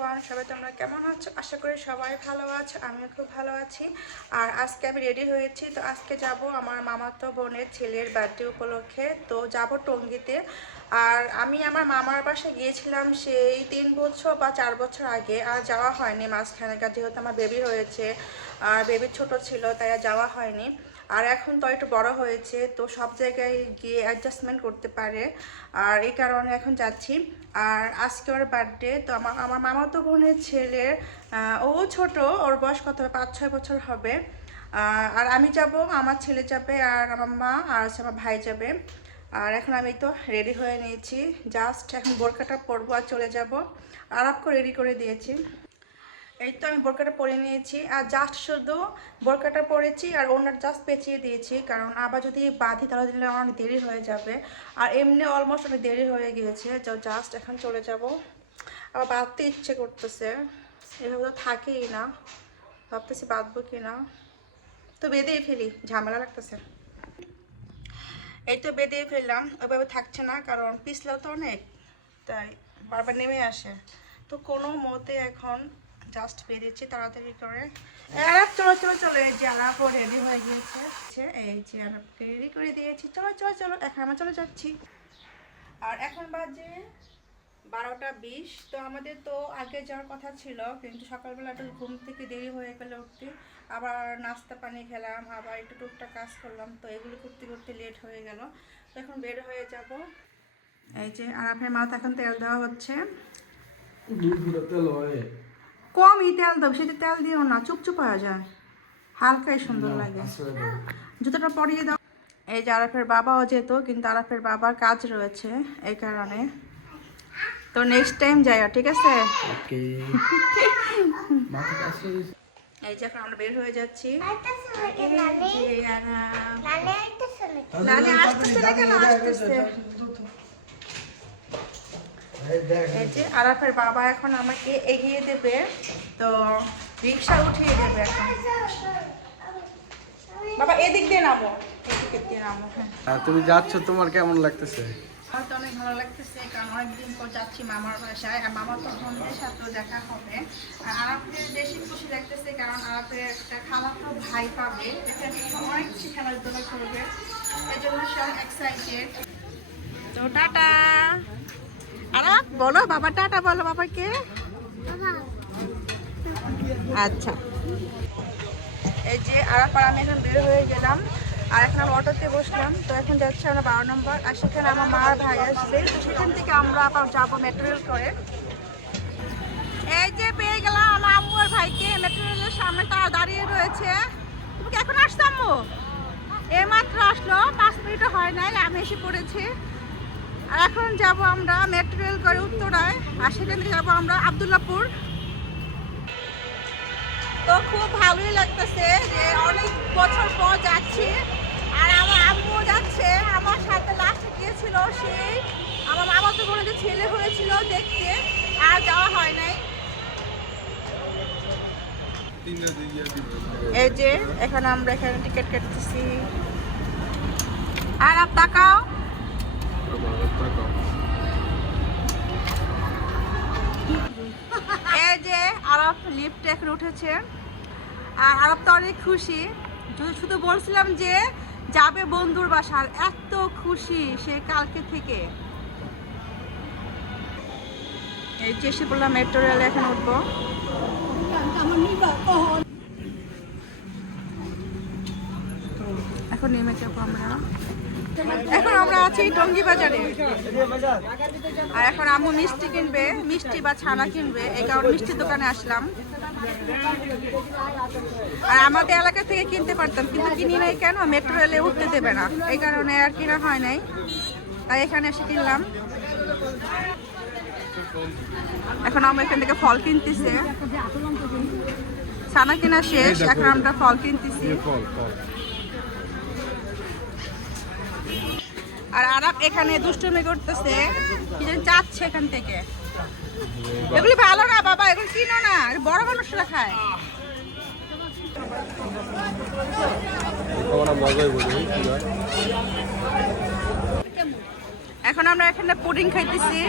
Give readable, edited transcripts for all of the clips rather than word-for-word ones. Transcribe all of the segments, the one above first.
Everyone, সবাই তোমরা কেমন আছো? আশা করি সবাই ভালো আছো, আমিও খুব ভালো আছি। আর আজকে আমি রেডি হয়েছি, তো আজকে যাব আমার মামাতো বোনের ছেলের বার্থডে উপলক্ষে। তো যাব টঙ্গীতে। আর আমি আমার মামার বাসায় গিয়েছিলাম সেই 3 বছর বা 4 বছর আগে, আর যাওয়া হয়নি মাঝখানে, যেহেতু আমার বেবি হয়েছে আর বেবি ছোট ছিল, তাই আর যাওয়া হয়নি। আর এখন তো একটু বড় হয়েছে, তো সব জায়গায় গিয়ে অ্যাডজাস্টমেন্ট করতে পারে, আর এই কারণে এখন যাচ্ছি। আর আজকে ওর বার্থডে, তো আমার মামাতো বোনের ছেলের ও ছোট, ওর বয়স কত 5-6 বছর হবে। আর আমি যাব, আমার ছেলে যাবে, আর আমার মা আর আমার ভাই যাবে। আর এখন আমি তো রেডি হয়ে নিয়েছি, জাস্ট এখন বোরকাটা পরবো আর চলে যাব। আর আপকে রেডি করে দিয়েছি। এই তো আমি বোরকাটা পরে নিয়েছি, আর জাস্ট শুধু বোরকাটা পরেছি আর ওনার জাস্ট পেঁচিয়ে দিয়েছি, কারণ আবার যদি বাঁধি তাহলে দিলে আমার অনেক দেরি হয়ে যাবে। আর এমনি অলমোস্ট অনেক দেরি হয়ে গিয়েছে, তো জাস্ট এখন চলে যাব। আবার বাঁধতে ইচ্ছে করতেছে, এভাবে তো থাকেই না, ভাবতেছি বাঁধবো কি না, তো বেঁধেই ফেলি, ঝামেলা লাগতেছে। এই তো বেঁধেই ফেললাম, ওইভাবে থাকছে না, কারণ পিছলেও তো অনেক, তাই বারবার নেমে আসে। তো কোনো মতে এখন জাস্ট বেরিয়েছি তাড়াতাড়ি করে। চলো চলো চলো, এই যে আনাপও রেডি হয়ে গিয়েছে, এই যে আনাপকে রেডি করে দিয়েছি, চলো চলো চলো, এখন আমরা চলে যাচ্ছি। আর এখন বাজে 12টা 20। তো আমাদের তো আগে যাওয়ার কথা ছিল, কিন্তু সকালবেলা একটু ঘুম থেকে দেরি হয়ে গেলে উঠতে, আবার নাস্তা পানি খেলাম, আবার একটু টুকটাক কাজ করলাম, তো এগুলো করতে করতে লেট হয়ে গেল। তো এখন বের হয়ে যাব। এই যে আর আপনার মাথা এখন তেল দেওয়া হচ্ছে, কমই তেল দাও, সেটা তেল দিও না, চুপচুপ হয়ে যায়, হালকাই সুন্দর লাগে। জুতোটা পরিয়ে দাও। এই যে আরাফের বাবাও যেত, কিন্তু আরাফের বাবার কাজ রয়েছে, এই কারণে। তো নেক্সট টাইম যাই, ঠিক আছে? এই যে এখন আমরা বের হয়ে যাচ্ছি। এই যে আরাফের বাবা এখন আমাকে এগিয়ে দেবে, তো রিক্সা উঠিয়ে দেবে এখন। বাবা এদিক দিয়ে নামো, এদিকে দিয়ে নামো। হ্যাঁ, তুমি যাচ্ছ, তোমার কেমন লাগতেছে? আমার তো অনেক ভালো লাগতেছে, কারণ অনেকদিন পর যাচ্ছি মামার বাসায়, আর মামা তো বোনদের সাথেও দেখা হবে। আর আরাফের বেশি খুশি লাগতেছে, কারণ আরাফের একটা খালাতো ভাই পাবে, এখানে অনেক কিছু খেলাধুলা করবে, এই জন্য সে অনেক এক্সাইটেড। তো টাটা। আরাফ বলো বাবা টাটা, বলো বাবাকে। আচ্ছা, এই যে আরাফ আর আমি এখন বের হয়ে গেলাম, আর এখন আমরা অটোতে বসলাম। তো এখন যাচ্ছি আমরা 12 নম্বর, আর সেখানে আমার মার ভাই আসবে, তো সেখান থেকে আমরা আবার যাবো মেট্রো রেল করে। এই যে পেয়ে গেলাম আমার আম্মু আর ভাইকে, মেট্রো রেলের সামনে তারা দাঁড়িয়ে রয়েছে। তুমি কি এখন আসছো আম্মু? এইমাত্র আসলো, 5 মিনিটও হয় নাই, আমি এসে পড়েছি। আর এখন যাব আমরা মেট্রো রেল করে উত্তরায়, আর সেখান থেকে যাবো আমরা আব্দুল্লাহপুর। তো খুব ভালোই লাগতেছে যে অনেক বছর পর যাচ্ছি, আর আমার আম্মু যাচ্ছে আমার সাথে। লাস্টে গিয়েছিল সেই আমার মামাতো বোনের যে ছেলে হয়েছিল দেখতে, আর যাওয়া হয় নাই। এই যে এখন আমরা এখানে টিকিট কাটতেছি। আর আপ তাকাও, এই যে আরব লিফটে এখন উঠেছে, আর আরব তো অনেক খুশি। শুধু বলছিলাম যে যাবে বন্ধুর বাসার, এত খুশি সে কালকে থেকে। এই যে এসে বললাম মেট্রো রেলে এখন উঠবো। এখন নেমে যাবো আমরা। এখন আমরা আছি টঙ্গী বাজারে, আর এখন আম্মু মিষ্টি কিনবে, মিষ্টি বা ছানা কিনবে, এই কারণে মিষ্টির দোকানে আসলাম। আর আমাদের এলাকা থেকে কিনতে পারতাম, কিন্তু কিনি নাই, কেন মেট্রো রেলে উঠতে দেবে না, এই কারণে আর কিনা হয় নাই, তাই এখানে এসে কিনলাম। এখন আমরা এখান থেকে ফল কিনতেছি, ছানা কিনা শেষ, এখন আমরা ফল কিনতেছি। আর আরাপ এখানে দুষ্টুমি করতেছে, কি যেন চাচ্ছে এখান থেকে। এগুলি ভালো না বাবা, এগুলো কিনো না, বড় মানুষরা খায়। এখন আমরা এখানে পুডিং খাইতেছি।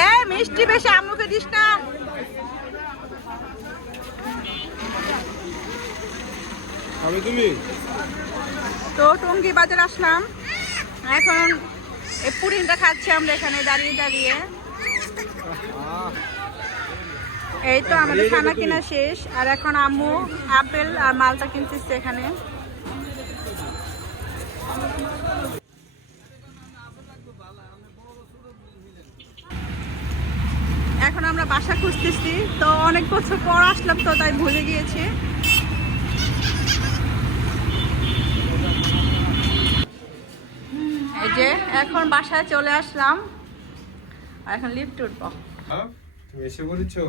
এ মিষ্টি বেশি আম্মুকে দিস না। তুমি তো টঙ্গী বাজার আসলাম, এখন এই পুডিংটা খাচ্ছি আমরা এখানে দাঁড়িয়ে দাঁড়িয়ে। এই তো আমাদের খানা কিনা শেষ, আর এখন আম্মু আপেল আর মালটা কিনতেছে এখানে। এখন আমরা বাসা খুঁজতেছি, তো অনেক বছর পর আসলাম তো তাই ভুলে গিয়েছি। এই যে এখন বাসায় চলে আসলাম, আর এখন লিফট উঠবো। তুমি এসে বলেছো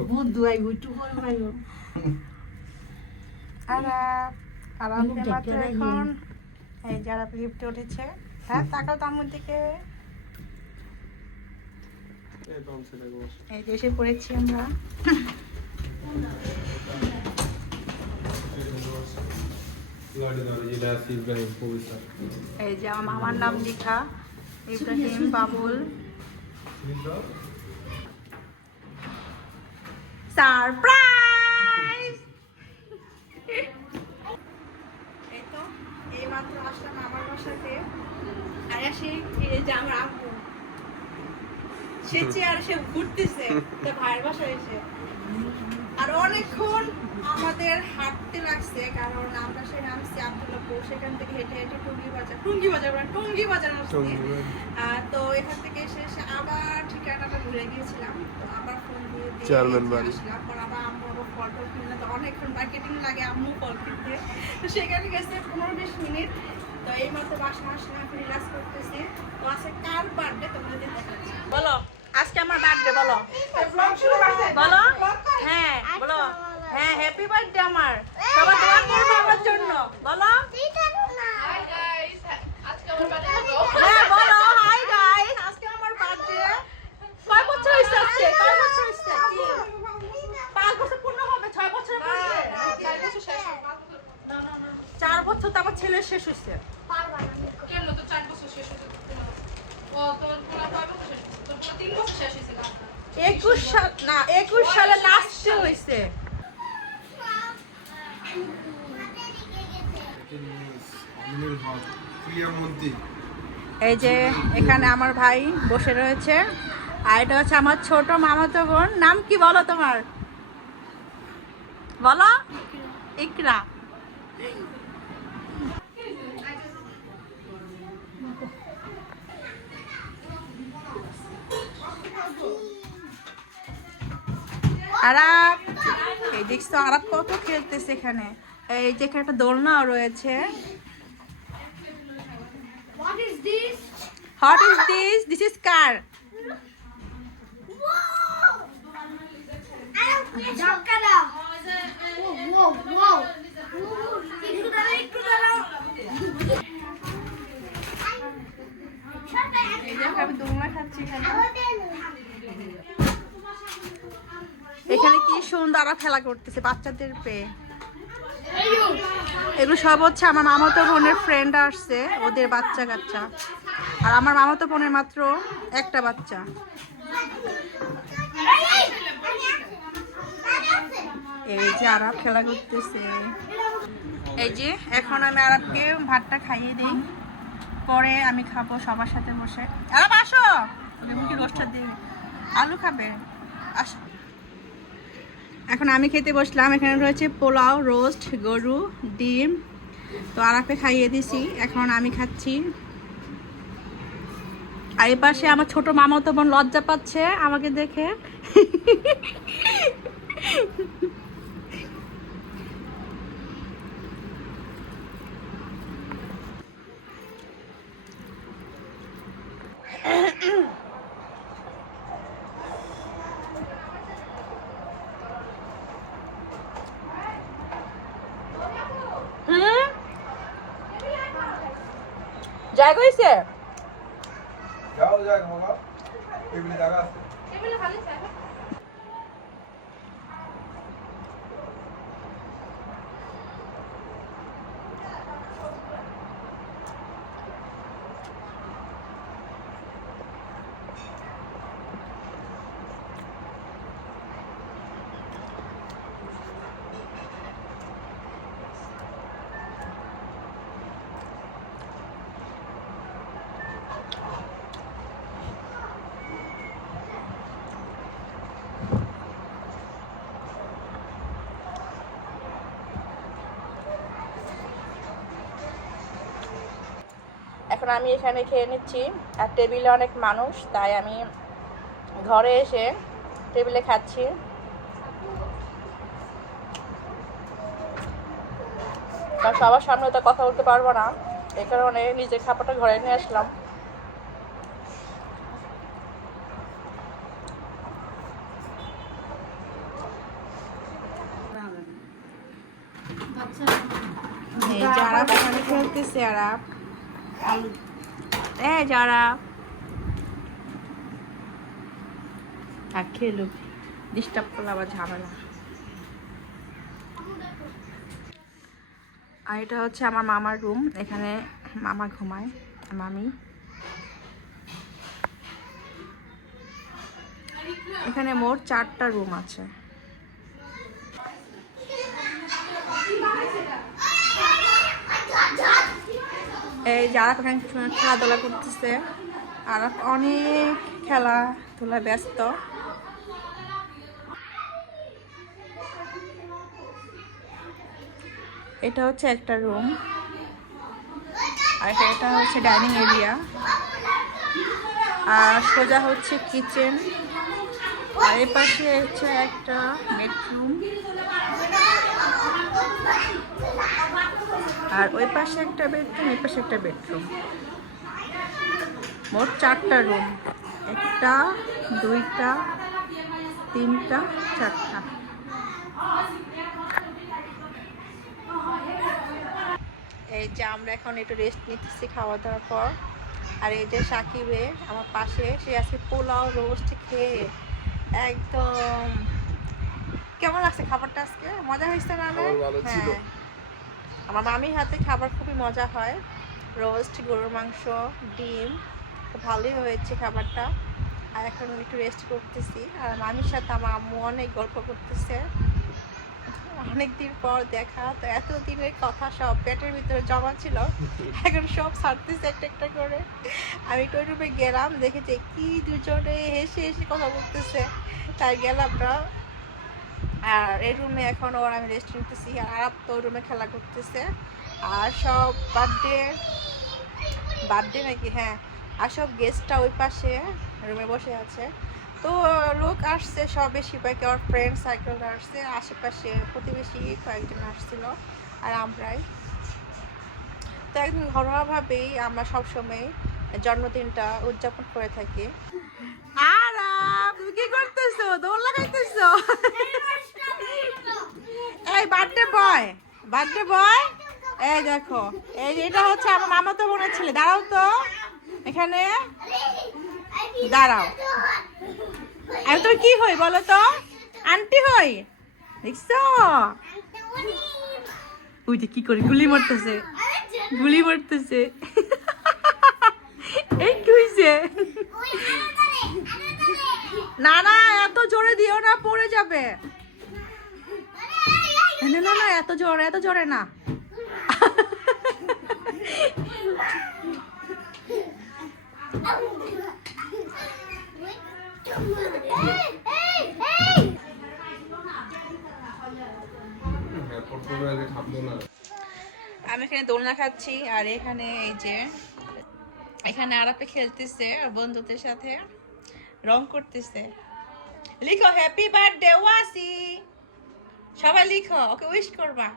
এখন এই যারা লিফটে উঠেছে। হ্যাঁ তাকাও তো আমার দিকে। এই যে এসে পড়েছি আমরা। এই যে আমার মামার নাম লেখা, ইব্রাহিম বাবুল। সারপ্রাইজ! এই তো এই মাত্র আসলাম আমার বাসাতে, আর এসে এই যে আমার আম্মু সে চেয়ার সে ঘুরতেছে ভাইয়ের বাসায় এসে। আর অনেকক্ষণ আমাদের হাঁটতে লাগছে, কারণ আমরা সে নামছি আব্দুল্লাহপুর, সেখান থেকে হেঁটে হেঁটে টঙ্গী বাজার আসছি। তো এখান থেকে এসে আবার ঠিকানাটা ভুলে গিয়েছিলাম, তো আবার ফোন দিয়ে আসলাম। পর আবার আম্মু আবার ফল টল কিনলে তো অনেকক্ষণ মার্কেটিং লাগে আম্মু ফল কিনতে, তো সেখানে গেছে 15-20 মিনিট। তো এই মাত্র বাসা আসলাম, এখন রিল্যাক্স করতেছি। তো আজকে কার বার্থডে তোমাদের দেখাচ্ছি। বলো আজকে আমার বার্থডে, বলো বলো। হ্যাঁ বলো, হ্যাঁ হ্যাপি বার্থডে আমার। সবাই দোয়া করবে আমার জন্য, বলো। হ্যাঁ বলো হাই গাইস, আজকে আমার বার্থডে। কয় বছর হইছে আজকে? কয় বছর হইছে? 5 বছর পূর্ণ হবে। 6 বছর পূর্ণ, 4 বছর শেষ হবে। 4 বছর তো আমার ছেলের শেষ হইছে। কেন তো 4 বছর শেষ হইছে? ও তোর পুরো 5 বছর শেষ, তোর পুরো 3 বছর শেষ হইছে না? 21 সাল না, 21 সালে লাস্টে হইছে। এই যে এখানে আমার ভাই বসে রয়েছে, আর এটা হচ্ছে আমার ছোট মামাতো বোন। নাম কি বলো তোমার? বলো। ইকরা। আরাপ, এই দেখছো আরাপ কত খেলতেছে এখানে। এই যে এখানে একটা দোলনাও রয়েছে। What is this? This is car. আমি দোলনা খাচ্ছি এখানে, কি সুন্দর আরো খেলা করতেছে বাচ্চাদের পেয়ে। এগুলো সব হচ্ছে আমার মামাতো বোনের ফ্রেন্ড আসছে, ওদের বাচ্চা কাচ্চা। আর আমার মামাতো বোনের মাত্র একটা বাচ্চা। এই যে আরব খেলা করতেছে। এই যে এখন আমি আরবকে ভাতটা খাইয়ে দিই, পরে আমি খাবো সবার সাথে বসে। আরব আসো, মুখে রোস্টার দিয়ে আলু খাবে, আসো। এখন আমি খেতে বসলাম। এখানে রয়েছে পোলাও, রোস্ট, গরু, ডিম। তো আরাফে খাইয়ে দিছি, এখন আমি খাচ্ছি। আর এই পাশে আমার ছোট মামাতো বোন লজ্জা পাচ্ছে আমাকে দেখে। জায়গা হইছে, যাও যাক বাবা, টেবিলে জায়গা আছে। টেবিলে খালি আছে। এখন আমি এখানে খেয়ে নিচ্ছি, আর টেবিলে অনেক মানুষ, তাই আমি ঘরে এসে টেবিলে খাচ্ছি। কারণ সবার সামনে তো কথা বলতে পারবো না, এই কারণে নিজের খাবারটা ঘরে নিয়ে আসলাম। যারা ওখানে খেলতেছে, যারা আর খেলুক, ডিস্টার্ব করলে আবার ঝামেলা। আর এটা হচ্ছে আমার মামার রুম, এখানে মামা ঘুমায়, মামি। এখানে মোট 4টা রুম আছে। এই যারা এখানে খেলাধুলা করতেছে, আর অনেক খেলাধুলা ব্যস্ত। এটা হচ্ছে একটা রুম, আর এটা হচ্ছে ডাইনিং এরিয়া, আর সোজা হচ্ছে কিচেন, আর এই পাশে হচ্ছে একটা বেডরুম, আর ওই পাশে একটা বেডরুম, এই পাশে একটা বেডরুম। মোট 4টা রুম, 1টা 2টা 3টা 4টা। এই যে আমরা এখন একটু রেস্ট নিতেছি খাওয়া দাওয়ার পর। আর এই যে সাকিবে আমার পাশে, সে আজকে পোলাও রোস্ট খেয়ে একদম, কেমন লাগছে খাবারটা? আজকে মজা হয়েছে না? হ্যাঁ, আমার মামির হাতে খাবার খুবই মজা হয়, রোস্ট, গরুর মাংস, ডিম, ভালোই হয়েছে খাবারটা। আর এখন একটু রেস্ট করতেছি, আর মামির সাথে আমার আম্মু অনেক গল্প করতেছে, অনেকদিন পর দেখা, তো এতদিনের কথা সব পেটের ভিতরে জমা ছিল, এখন সব ছাড়তেছে একটা একটা করে। আমি একটু রুমে গেলাম, দেখেছি কি দুজনে হেসে হেসে কথা বলতেছে, তাই গেলাম না। আর এই রুমে এখন ওর আমি রেস্ট নিতেছি, আর আরাপ তো রুমে খেলা করতেছে। আর সব বার্থডে নাকি, হ্যাঁ, আর সব গেস্টটা ওই পাশে রুমে বসে আছে। তো লোক আসছে সব, বেশিরভাগই ওর ফ্রেন্ড সার্কেল আসছে, আশেপাশে প্রতিবেশী কয়েকজন আসছিল, আর আমরাই। তো একদম ঘরোয়াভাবেই আমরা সবসময় জন্মদিনটা উদযাপন করে থাকি। আর তুমি কি করতেছো? দৌড় লাগাইতেছো? এই বার্থডে বয়, এই দেখো, এই এটা হচ্ছে আমার মামাতো বোনের ছেলে। দাঁড়াও তো, এখানে দাঁড়াও। আমি তোর কি হই বলো তো? আন্টি হই, দেখছো? ওই যে কি করে গুলি মারতেছে এই কি হইছে? না না, এত জোরে দিও না, পড়ে যাবে। না না না, এত জোরে না। আমি এখানে দোলনা খাচ্ছি, আর এখানে এই যে এখানে আরাপে খেলতেছে আর বন্ধুদের সাথে রং করতেছে। লিখো হ্যাপি বার্থডে ওয়াসি, সবাই লিখো, ওকে উইশ করবা।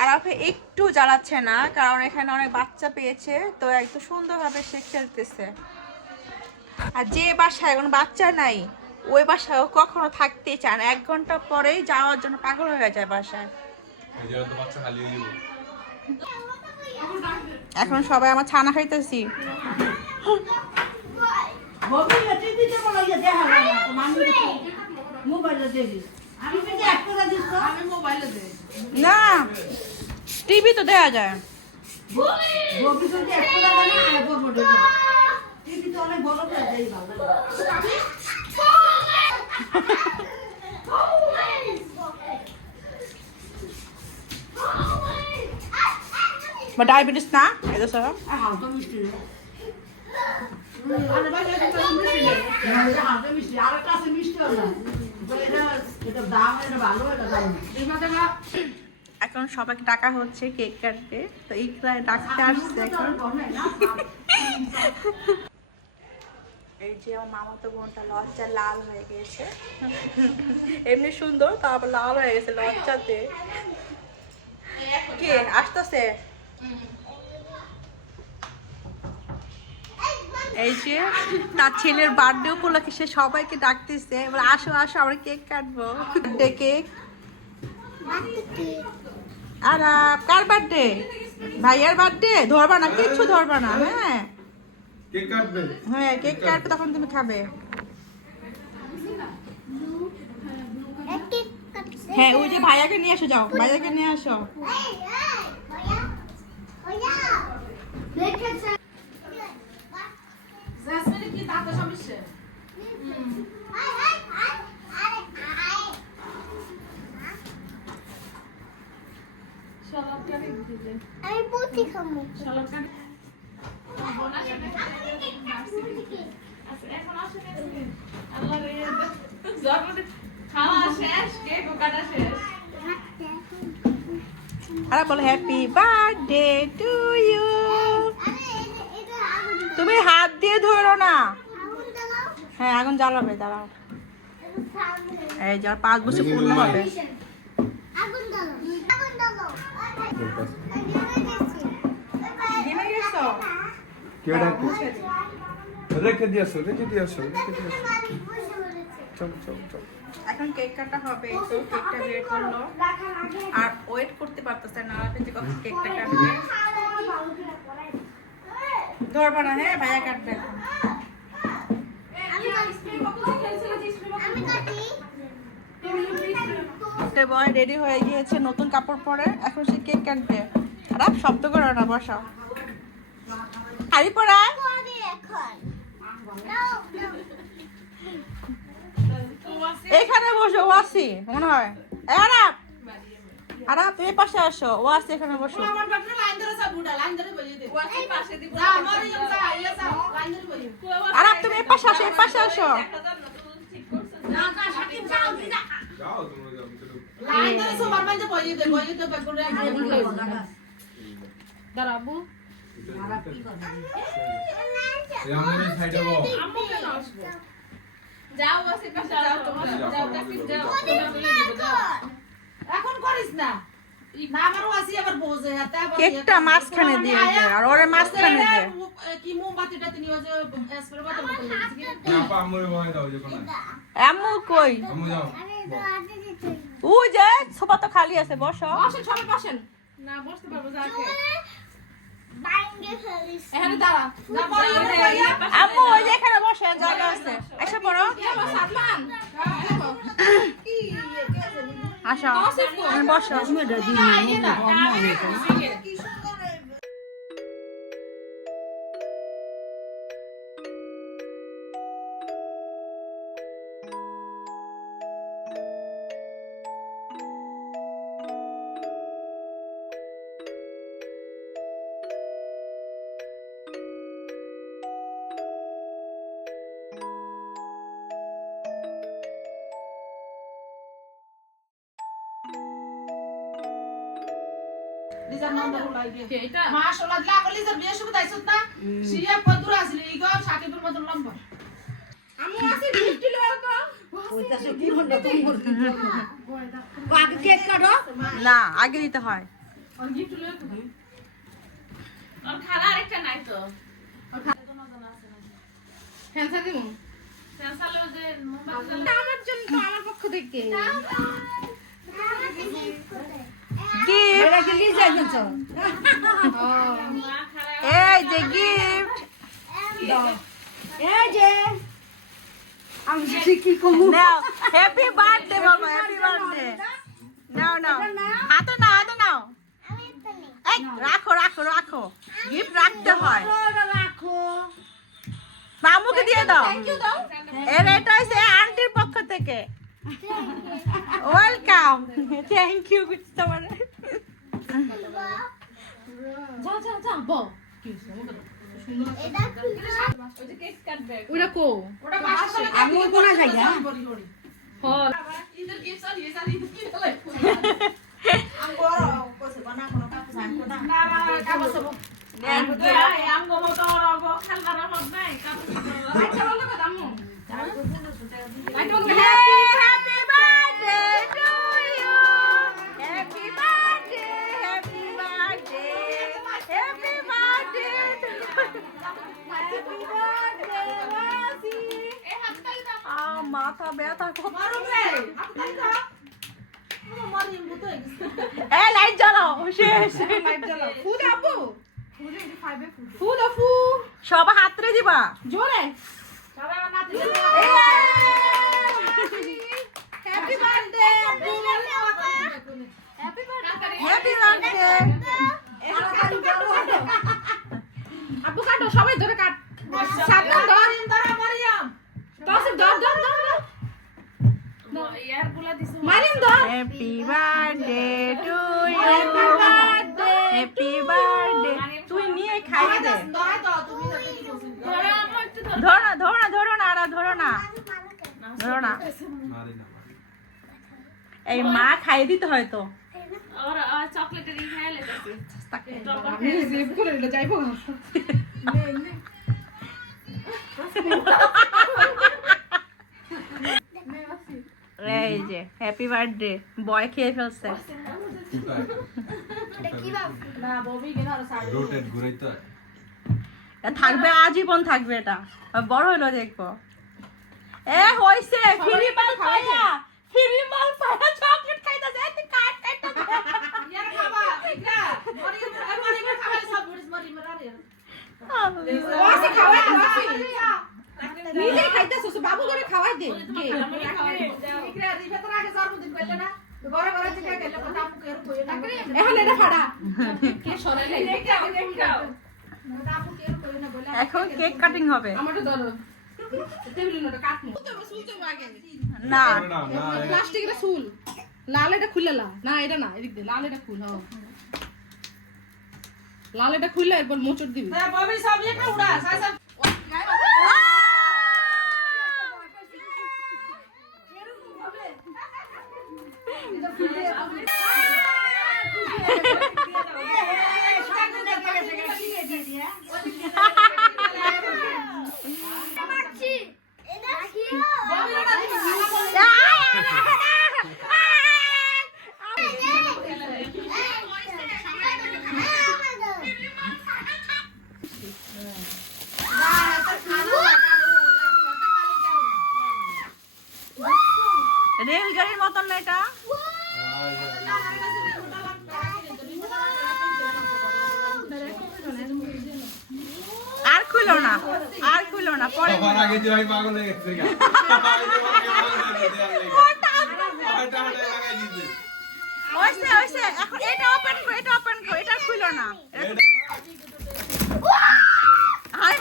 আরাফে একটু জ্বালাচ্ছে না, কারণ এখানে অনেক বাচ্চা পেয়েছে, তো একটু সুন্দরভাবে সে খেলতেছে। আর যে বাসায় কোনো বাচ্চা নাই, ওই বাসায় কখনো থাকতেই চায় না, 1 ঘন্টা পরেই যাওয়ার জন্য পাগল হয়ে যায় বাসায়। এখন সবাই আমার ছানা খাইতেছি। না, টিভি তো দেয়া যায়। বা ডায়াবেটিস না, এটা স্যার এখন সবাইকে ডাকা হচ্ছে কেক কাটবে, তো ইকরা ডাকতে আসছে এখন। এই যে আমার মামাতো বোনটা লজ্জা লাল হয়ে গেছে, এমনি সুন্দর তারপর লাল হয়ে গেছে লজ্জাতে। কে আসতেছে? এই যে তার ছেলের বার্থডে উপলক্ষে সে সবাইকে ডাকতেছে, এবার আসো আসো আমরা কেক কাটবো। Birthday cake. আর কার বার্থডে? ভাইয়ার বার্থডে। ধরবা না, কিচ্ছু ধরবা না। হ্যাঁ কেক কাটবে? হ্যাঁ কেক কাটবে, তখন তুমি খাবে। হ্যাঁ ওই যে ভাইয়াকে নিয়ে আসো, যাও ভাইয়াকে নিয়ে আসো। আমি পুটি খামু। আর বলো হ্যাপি বার্থডে টু ইউ। তুমি হাত দিয়ে ধরো না। হ্যাঁ আগুন জ্বালাবে, দাঁড়াও। এই যে 5 বছর পূর্ণ হবে। কে ডাকছে? রেখে দিয়েছো, রেখে দিয়েছো, রেখে দিয়েছো। চল চল চল। এখন কেক কাটা হবে, তো কেকটা বের করলো আর ওয়েট করতে পারতেছে না যে কখন কেকটা কাটবে। ধরবা না, হ্যাঁ ভাইয়া কাটবে এখন। একটা বয় রেডি হয়ে গিয়েছে নতুন কাপড় পরে, এখন সে কেক কাটবে। আর শব্দ করো না, বসাও। শাড়ি পরায় এখানে বসো, ওয়াসি মনে হয়। আরাপ আরাপ তুমি পাশে আসো, ওয়াসি এখানে বসো। আরাপ তুমি এই পাশে আসো, এই পাশে আসো। যাও তোমরা যাও। দাঁড়াবো এই আমাদের সাইডে বল। যাও বসে পাশে যাও, তোমার যাও তাকিব যাও, এখন করিস না না। আমারও আসি আবার বোঝে হাতে আবার কেকটা মাঝখানে দিয়ে দে, আর ওরে মাঝখানে দে। কি মোমবাতিটা তিনি ওই যে স্প্রে বোতল মতো লাগিয়েছি কি না পা আমরে বয় দাও যে কোন। আম্মু কই? আমু যাও। ও যে সোফা তো খালি আছে, বসো। বসেন সবাই বসেন। না বসতে পারবো যাকে এখানে দাঁড়া না পড়ে আম্মু ওই যে এখানে বসে, জায়গা আছে, এসে পড়ো। সাদমান আসো বসো। লিজার নাম্বার লাগে এটা মাশাআল্লাহ লাগলি যে বিয়ে শুরু দাইছত না সিয়া পদুর আসলে ইগো সাকিবের মত লম্বা আমি আসি গিফট লও তো ওইটাছে কি হন্ডা তুমি আগে কেক কাটো না আগে দিতে হয়। আর গিফট লও তো আর খালা আরেকটা নাই তো আর খালা তো মজা আছে না ফ্যানসা দিমু ফ্যানসা লও যে মোমবাতি আমার জন্য তো আমার পক্ষ থেকে কি এটা কি লিজা গেছ এই যে গিফট, এই যে আমি কি কমু নাও হ্যাপি বার্থডে বলো, হ্যাপি বার্থডে। নাও নাও, হাতে নাও, হাতে নাও। এই রাখো রাখো রাখো, গিফট রাখতে হয়। রাখো মামুকে দিয়ে দাও। থ্যাংক ইউ দাও এর এটা হইছে আন্টির পক্ষ থেকে। ওয়েলকাম, থ্যাংক ইউ তোমার। যা যা যা বল কি হইছে এটা খুলে ওই যে কেক কাটবে ওটা কো ওটা বাসা আমি কোনা খাই না হল ইদার গিফট আর ইয়ে সারি কি হলো আমি বড় কইছে বানা কোনো কাপড় সান কোনা না না কাপড় সব আম গো মতো রগো খেলবার হল নাই কাপড় আচ্ছা বলো কথা আম্মু happy birthday to you happy birthday happy birthday happy birthday happy birthday Rasi এ হাত তালি দাও মাথা ব্যথা খুব মারো রে হাত তালি দাও মারি মুতো গেছে এ লাইট জ্বালাও শেষ লাইট জ্বালাও ফুদ আপু ফুলে দি ফাইবে ফুল ফুদ আপু সব হাতরে দিবা জোরে সবাই আমার নাতি happy birthday happy birthday happy birthday আপু কাটো সবাই ধরে কাট সাবধান ধর ধরো মারিয়াম তসিফ ধর ধর ধর নো ইয়ার গুলা দিছো মারিম ধর happy birthday to you happy birthday তুই নিয়ে খাইয়ে দে ধরো তো তুমি ধরো আমার একটু ধরো ধরো না আর ধরো না এই মা খাইয়ে দিতে হয়তো और चॉकलेट री खाए लेते আমি জিভ করে দিলে যাইবো এই যে হ্যাপি বার্থডে বয় খেয়ে ফেলছে এটা কি বাবু ना बॉबी के ना साड़ी রোটেট ঘুরাইতে হয়। এটা থাকবে আজীবন থাকবে এটা আর বড় হলো দেখবো এ হইছে ফ্রি মাল পায়া চকলেট খাইতাছে তুই কাট यार खावा इकरा मरी खावा सब मरी मरा रे ওয়াসি খাওয়াই দে ওয়াসি নিজে খাইতাছস বাবু করে খাওয়াই দে इकरा री भीतर आके जन्मदिन करले ना घरे घरे चिका गेले কথা আপু কের কই না এখন এটা ফাড়া কে সরাইলে দেখাও আপু কের কই না বলে এখন কেক কাটিং হবে আমারটা ধরো টেবিলের নোটা কাটমু সুলতে আগে না না না প্লাস্টিকের সুল লাল এটা খুলে না এটা না এদিক দে লাল এটা খুল হ্যাঁ লাল এটা খুললে এরপর মোচড় দিবি ববি সব এটা উড়া সাসা মাছি এটা কি ববি ওটা দিবি রেলগাড়ির মতন না এটা আর খুলো না পরে সবার আগে যে ভাই পাগল হয়ে গেছে গা। লাগাই দিতে। হইছে এখন এটা ওপেন করো এটা খুলো না হাই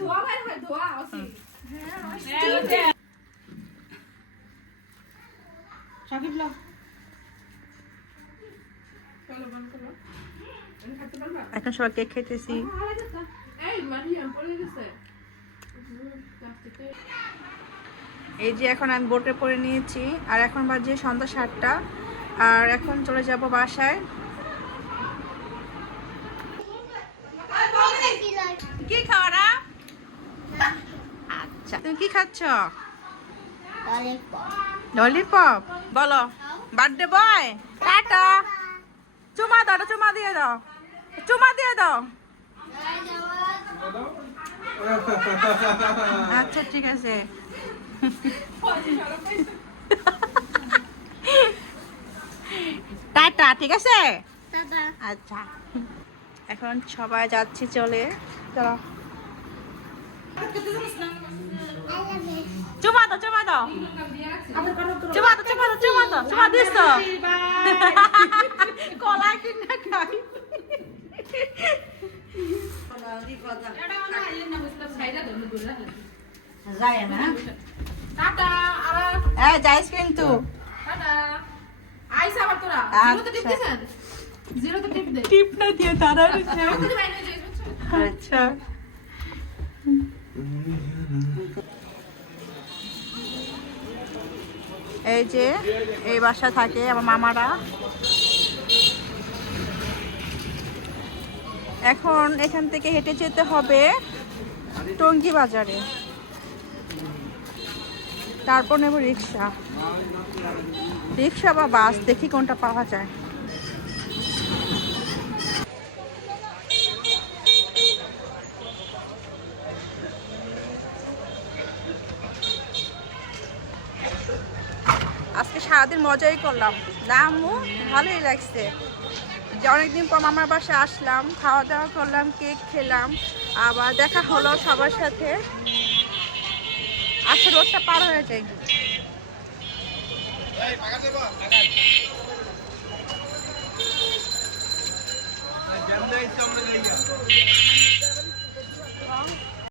ধোয়া ভাই হয় ধোয়া আসি সাকিব লাও চলো বন্ধ করো আমি খাতে পারবা এখন সবাই কেক খেতেছি এই মারিয়াম পড়ে গেছে এই যে এখন আমি বোটে পরে নিয়েছি আর এখন বাজে সন্ধ্যা 7টা আর এখন চলে যাব বাসায় কি খাওয়ারা আচ্ছা তুমি কি খাচ্ছ ললিপপ বলো বার্থডে বয় টাটা চুমা দিয়ে দাও আচ্ছা ঠিক আছে টাটা ঠিক আছে দাদা আচ্ছা এখন সবাই যাচ্ছি চলো চুমা দাও চুমা দিস কলা কিনা খাই এটা না ইয়ে না বুঝলা সাইডা ধরে ধরে যায় না টাটা আর হ্যাঁ যাইস কিন্তু টাটা আইসা আবার তোরা জিরোতে টিপ দিছেন জিরোতে টিপ দে টিপ না দিয়ে তারা আমাদের বাইরে যাই বুঝছো আচ্ছা এই যে এই বাসা থাকে আমার মামারা। এখন এখান থেকে হেঁটে যেতে হবে টঙ্গী বাজারে, তারপর নেব রিক্সা। রিক্সা বা বাস দেখি কোনটা পাওয়া যায়। আজকে সারাদিন মজাই করলাম না আম্মু, ভালোই লাগছে যে অনেকদিন পর মামার বাসায় আসলাম, খাওয়া দাওয়া করলাম, কেক খেলাম, আবার দেখা হলো সবার সাথে। আজকে রোদটা পার হয়ে যায়।